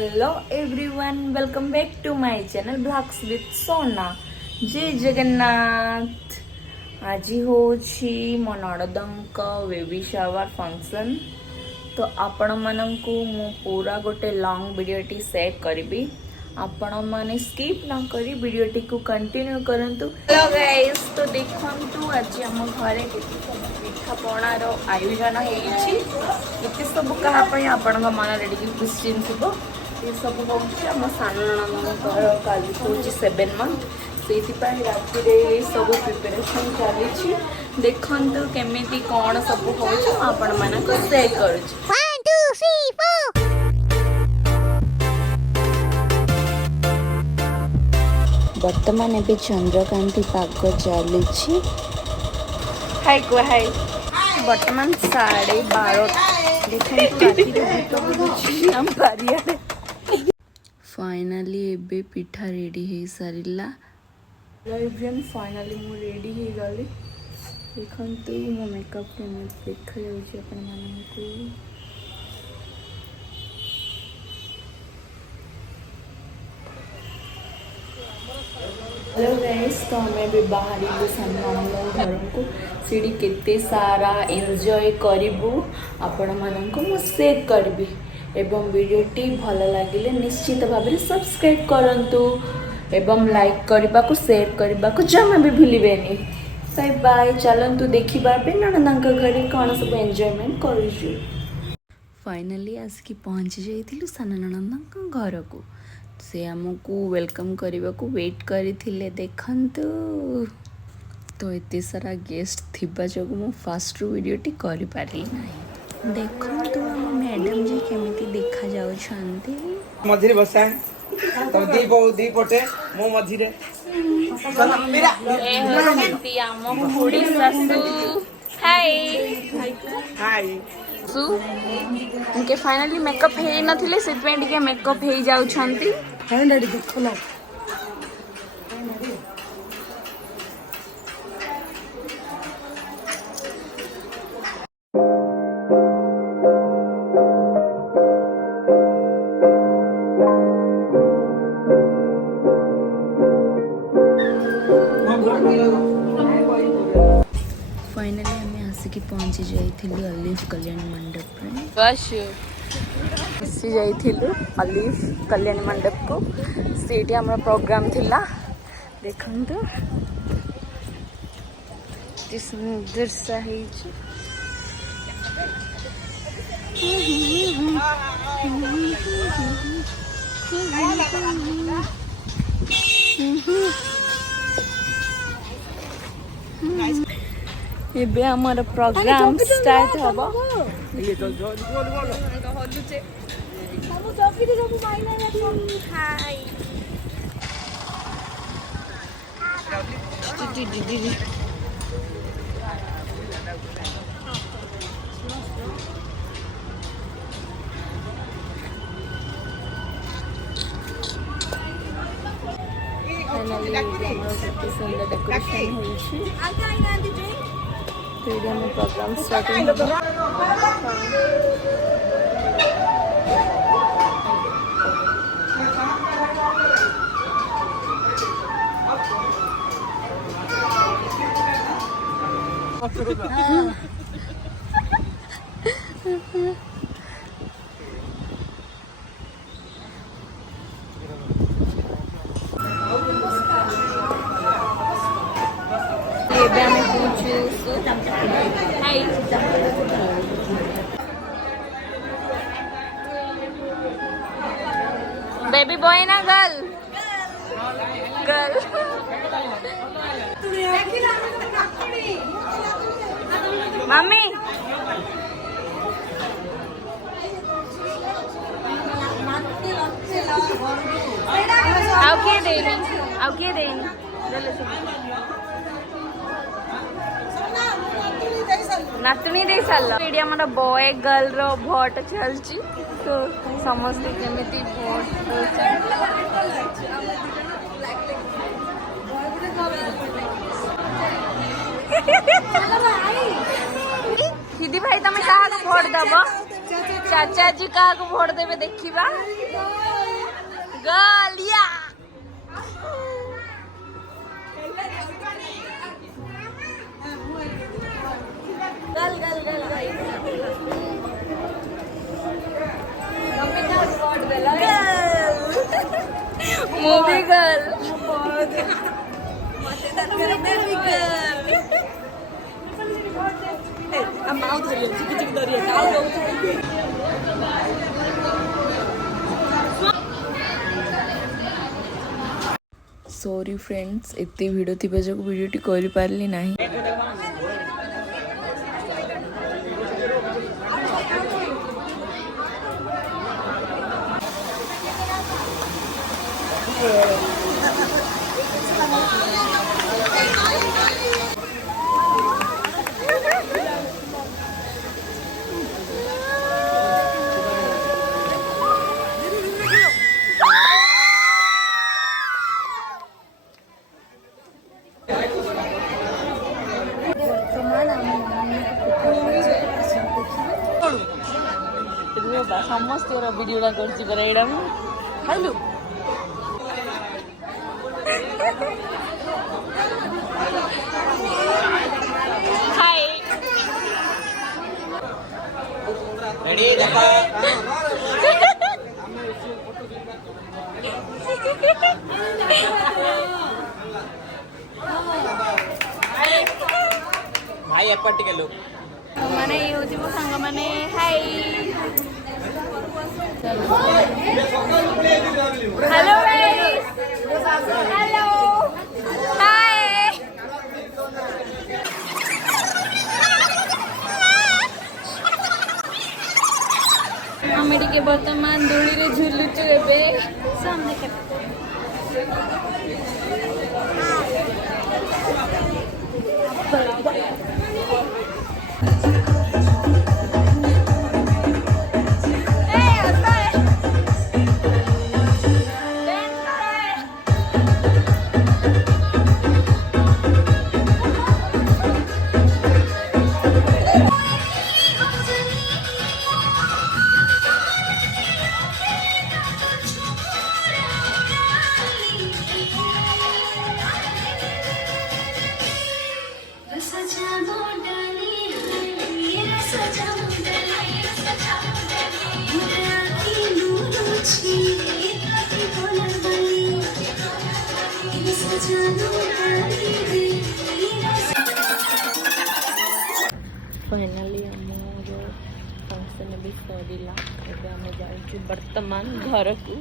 Hello everyone, welcome back to my channel blogs with Sona. जय जगन्नाथ। आज होची मो नड़दंक बेबी शावर फंक्शन। तो आपण मानंकु मु पूरा गोटे लॉन्ग वीडियोटी शेयर करी। आपण माने स्किप न करी वीडियोटी को कंटिन्यू करंतु। हेलो गाइस, तो देखंतु आज हम घरे पिठा पणार आयोजन होईछि। एते सब कहा पई आपण मन रे क्वेश्चन थिबो। ये सब होछि हम सान ननंकर काली होछि 7 मंथ। सेथिपाई राति रे सब प्रिपरेशन चली। देखंतु केमिति कोन सब होछि आपण माने को शेयर करूछि। 1 2 3 4 बर्तमान एबे चंद्रकांति पाग चली। हाय को हाय। वर्तमान 12:30 देखो हम बारिया। फाइनली एबे पिठा रेडी हे सारिला। एवरीवन फाइनली मु रेडी हे गली। देखंतु मो मेकअप के मैं देखा जाउछि अपन माननको। हेलो गाइस, तो हमें भी बाहरी घर को सीढ़ी केते सारा एंजॉय करिबू आपण माननको मु शेयर करबी। एवं वीडियोटी भल लगिले निश्चित भाव में सब्सक्राइब करंतु एवं लाइक करबा को शेयर करबा को जमा भी भूलिबेनी। Bye bye. चलंतु देखिबा बे ननदंक घरे कोन सब एंजॉयमेंट करूछु। फाइनली आसिकी पहुंची जाइथिलु सान ननदक घर को। से आमको वेलकम करने को वेट करथिले। देखंतु तो एते सारा गेस्ट थिबा जगु मु फास्ट वीडियोटी करि पारि नाही। देखंतु हम मैडम जी केमिति देखा जाउ छंती। मझिरे बसा तो दी पटे मो मझिरे चल मेरा ए होती आम खुड़ी सासू। हाय हाय सु उनके फाइनली मेकअप हे नथिले सेतमे टिके मेकअप हे जाउ छंती। हां डैडी देखो ना फाइनली हमें आसिकी पहुंची जाइथिलु अलिफ कल्याण मंडप रे। बस आसी जाइथिलु अलिफ कल्याण मंडप को। सेठी हमरा प्रोग्राम थिला। देखंतु कि सुंदर सा है जी। एबे हमर प्रोग्राम स्टार्ट हबो। ये चल चल बोल हाय सुंदर डेकोरेशन होइछि। तो ये प्रोग्राम स्टार्टिंग बेबी बॉय ना गर्ल गर्ल। मम्मी आउ किए देनी नातुणी दे साल। एडी हमर बॉय गर्ल रो भोट चलची। तो समस्त केमिति भोट दीदी भाई तमें क्या भोट दब। चाचा जी क्या भोट देवे देखा। मूवी गर्ल सॉरी फ्रेंड्स एते भिड थी जो भिडटी कर पारली नहीं समस्त भिडियोटा गर्छु परा एडा खाइलु हाय रेडी देखो भाई एपट के लोग माने ये होची मो संग माने hi hello guys hello hi ଆମେ ଟିକେ ବର୍ତ୍ତମାନ ଦୋଳିରେ ଝୁଲୁଛୁ ଏବେ ସାମନେ फाइनाली आमर फंक्शन भी सरला एबे आम जाऊँ वर्तमान घर को